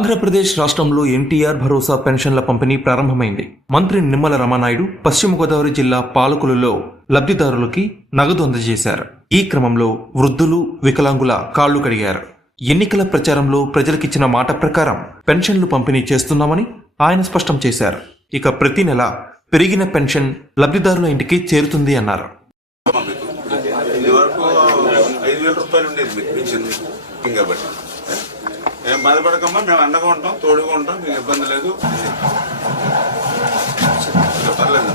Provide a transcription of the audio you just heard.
ఆంధ్రప్రదేశ్ రాష్ట్రంలో ఎన్టీఆర్ భరోసా పెన్షన్ల పంపిణీ ప్రారంభమైంది. మంత్రి నిమ్మల రామానాయుడు పశ్చిమ గోదావరి జిల్లా పాలకులలో లబ్ధిదారులకి నగదు అందజేశారు. ఈ క్రమంలో వృద్ధులు, వికలాంగుల కాళ్లు కడిగారు. ఎన్నికల ప్రచారంలో ప్రజలకిచ్చిన మాట ప్రకారం పెన్షన్లు పంపిణీ చేస్తున్నామని ఆయన స్పష్టం చేశారు. ఇక ప్రతి నెల పెరిగిన పెన్షన్ లబ్ధిదారుల ఇంటికి చేరుతుంది అన్నారు. ఏం బాధపడకమ్మా, మేము అండగా ఉంటాం, తోడుగా ఉంటాం, మీకు ఇబ్బంది లేదు. పర్లేదు.